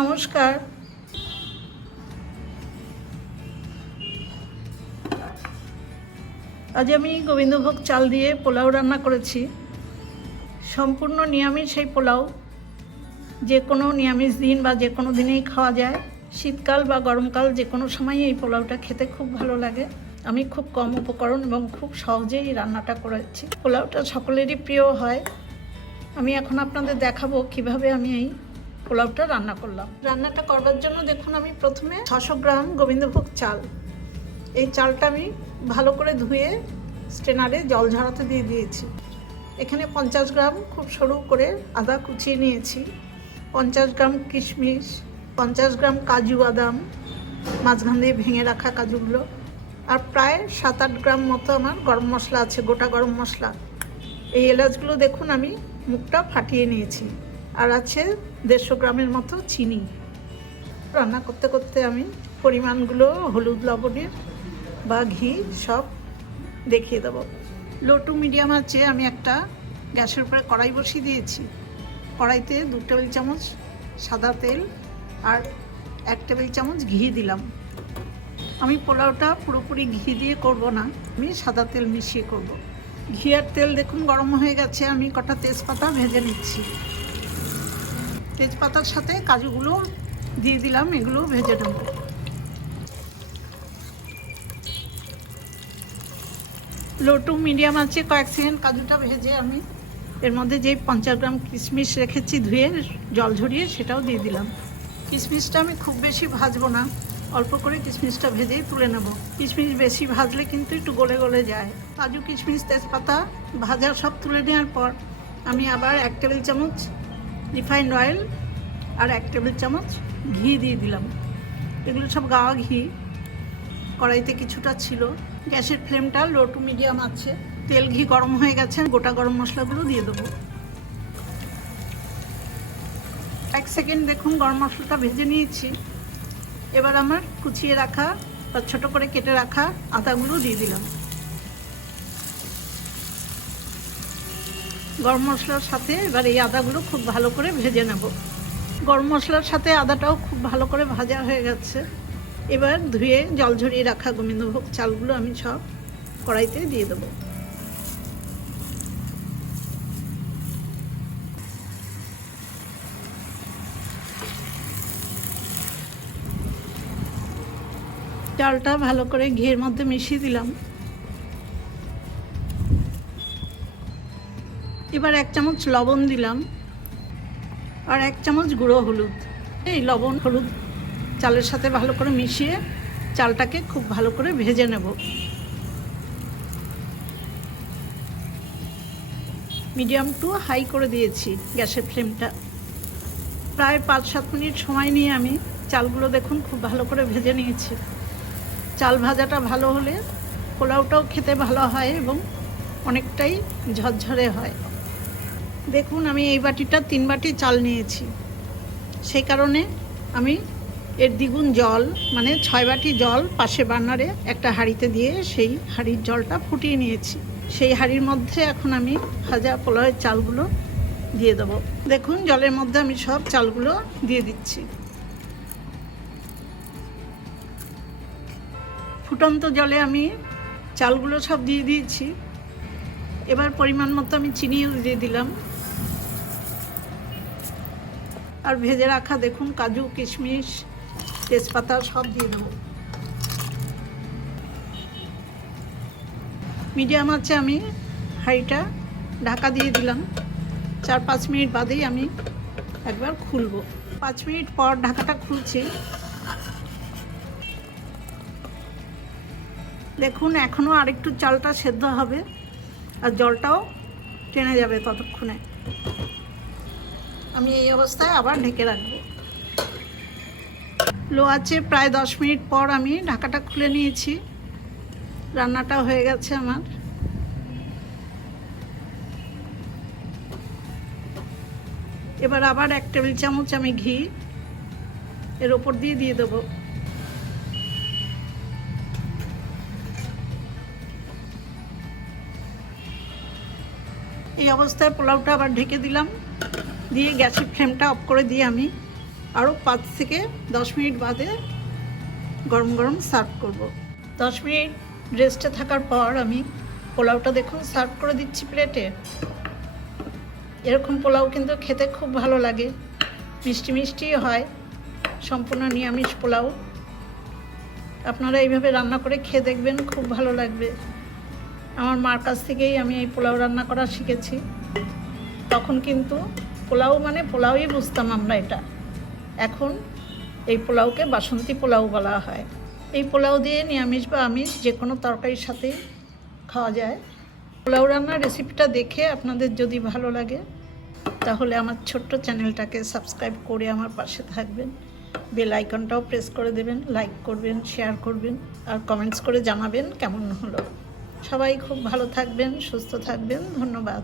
নমস্কার। আজ আমি গোবিন্দভোগ চাল দিয়ে পোলাও রান্না করেছি। সম্পূর্ণ নিরামিষ এই পোলাও যে কোনো নিরামিষ দিন বা যে কোনো দিনেই খাওয়া যায়। শীতকাল বা গরমকাল যে কোনো সময় এই পোলাওটা খেতে খুব ভালো লাগে। আমি খুব কম উপকরণ এবং খুব সহজেই রান্নাটা করেছি। পোলাওটা সকলেরই প্রিয় হয়। আমি এখন আপনাদের দেখাবো কিভাবে আমি এই পোলাওটা রান্না করলাম। রান্নাটা করবার জন্য দেখুন, আমি প্রথমে 600 গ্রাম গোবিন্দভোগ চাল, এই চালটা আমি ভালো করে ধুয়ে স্ট্রেনারে জল ঝরাতে দিয়ে দিয়েছি। এখানে 50 গ্রাম খুব সরু করে আদা কুচিয়ে নিয়েছি, 50 গ্রাম কিশমিশ, 50 গ্রাম কাজু বাদাম, মাঝখান দিয়ে ভেঙে রাখা কাজুগুলো, আর প্রায় 7-8 গ্রাম মতো আমার গরম মশলা আছে, গোটা গরম মশলা। এই এলাচগুলো দেখুন আমি মুখটা ফাটিয়ে নিয়েছি। আর আছে 150 গ্রামের মতো চিনি। রান্না করতে করতে আমি পরিমাণগুলো হলুদ, লবণের বা ঘি সব দেখিয়ে দেবো। লো টু মিডিয়াম আছে আমি একটা গ্যাসের উপরে কড়াই বসিয়ে দিয়েছি। কড়াইতে 2 টেবিল চামচ সাদা তেল আর 1 টেবিল চামচ ঘি দিলাম। আমি পোলাওটা পুরোপুরি ঘি দিয়ে করব না, আমি সাদা তেল মিশিয়ে করব। ঘি আর তেল দেখুন গরম হয়ে গেছে। আমি কটা তেজপাতা ভেজে নিচ্ছি। তেজপাতার সাথে কাজুগুলো দিয়ে দিলাম, এগুলো ভেজে নেব। লো টু মিডিয়াম আছে কয়েক সেকেন্ড কাজুটা ভেজে আমি এর মধ্যে যে 50 গ্রাম কিশমিশ রেখেছি ধুয়ে জল ঝরিয়ে সেটাও দিয়ে দিলাম। কিশমিশটা আমি খুব বেশি ভাজবো না, অল্প করে কিশমিশটা ভেজেই তুলে নেব। কিশমিশ বেশি ভাজলে কিন্তু একটু গলে গলে যায়। কাজু, কিশমিশ, তেজপাতা ভাজা সব তুলে নেওয়ার পর আমি আবার 1 টেবিল চামচ রিফাইন্ড অয়েল আর 1 টেবিল চামচ ঘি দিয়ে দিলাম। এগুলো সব গাওয়া ঘি, কড়াইতে কিছুটা ছিল। গ্যাসের ফ্লেমটা লো টু মিডিয়াম আছে। তেল ঘি গরম হয়ে গেছে, গোটা গরম মশলাগুলো দিয়ে দেবো। 1 সেকেন্ড দেখুন গরম মশলাটা ভেজে নিয়েছি। এবার আমার কুচিয়ে রাখা বা ছোটো করে কেটে রাখা আদাগুলো দিয়ে দিলাম। গরম মশলার সাথে এবার এই আদাগুলো খুব ভালো করে ভেজে নেব। গরম মশলার সাথে আদাটাও খুব ভালো করে ভাজা হয়ে গেছে। এবার ধুয়ে জল ঝরিয়ে রাখা গোবিন্দভোগ চালগুলো আমি সব কড়াইতে দিয়ে দেবো। চালটা ভালো করে ঘিয়ের মধ্যে মিশিয়ে দিলাম। এবার 1 চামচ লবণ দিলাম আর 1 চামচ গুঁড়ো হলুদ। এই লবণ হলুদ চালের সাথে ভালো করে মিশিয়ে চালটাকে খুব ভালো করে ভেজে নেব। মিডিয়াম টু হাই করে দিয়েছি গ্যাসের ফ্লেমটা। প্রায় 5-7 মিনিট সময় নিয়ে আমি চালগুলো দেখুন খুব ভালো করে ভেজে নিয়েছি। চাল ভাজাটা ভালো হলে পোলাওটাও খেতে ভালো হয় এবং অনেকটাই ঝরঝরে হয়। দেখুন আমি এই বাটিটা 3 বাটি চাল নিয়েছি, সেই কারণে আমি এর দ্বিগুণ জল মানে 6 বাটি জল পাশে বার্নারে একটা হাঁড়িতে দিয়ে সেই হাঁড়ির জলটা ফুটিয়ে নিয়েছি। সেই হাঁড়ির মধ্যে এখন আমি ভাজা পোলাওয়ের চালগুলো দিয়ে দেবো। দেখুন জলের মধ্যে আমি সব চালগুলো দিয়ে দিচ্ছি। ফুটন্ত জলে আমি চালগুলো সব দিয়ে দিয়েছি। এবার পরিমাণ মতো আমি চিনিও দিয়ে দিলাম আর ভেজে রাখা দেখুন কাজু, কিশমিশ, তেজপাতা সব দিয়ে দেবো। মিডিয়াম আছে আমি হাঁড়িটা ঢাকা দিয়ে দিলাম। 4-5 মিনিট বাদেই আমি একবার খুলব। 5 মিনিট পর ঢাকাটা খুলছি। দেখুন এখনও আরেকটু চালটা সেদ্ধ হবে আর জলটাও টেনে যাবে ততক্ষণে। আমি এই অবস্থায় আবার ঢেকে রাখবো। লো আছে প্রায় 10 মিনিট পর আমি ঢাকাটা খুলে নিয়েছি। রান্নাটা হয়ে গেছে আমার। এবার আবার 1 টেবিল চামচ আমি ঘি এর ওপর দিয়ে দেবো। এই অবস্থায় পোলাওটা আবার ঢেকে দিলাম, দিয়ে গ্যাসের ফ্লেমটা অফ করে দিয়ে আমি আরও 5 থেকে 10 মিনিট বাদে গরম গরম সার্ভ করব। 10 মিনিট রেস্টে থাকার পর আমি পোলাওটা দেখুন সার্ভ করে দিচ্ছি প্লেটে। এরকম পোলাও কিন্তু খেতে খুব ভালো লাগে, মিষ্টি মিষ্টি হয়, সম্পূর্ণ নিরামিষ পোলাও। আপনারা এইভাবে রান্না করে খেয়ে দেখবেন, খুব ভালো লাগবে। আমার মার কাছ থেকেই আমি এই পোলাও রান্না করা শিখেছি। তখন কিন্তু পোলাও মানে পোলাওই বুঝতাম আমরা এটা। এখন এই পোলাওকে বাসন্তী পোলাও বলা হয়। এই পোলাও দিয়ে নিরামিষ বা আমিষ যে কোনো তরকারির সাথেই খাওয়া যায়। পোলাও রান্নার রেসিপিটা দেখে আপনাদের যদি ভালো লাগে তাহলে আমার ছোট্ট চ্যানেলটাকে সাবস্ক্রাইব করে আমার পাশে থাকবেন, বেল আইকনটাও প্রেস করে দেবেন, লাইক করবেন, শেয়ার করবেন আর কমেন্টস করে জানাবেন কেমন হলো। সবাই খুব ভালো থাকবেন, সুস্থ থাকবেন। ধন্যবাদ।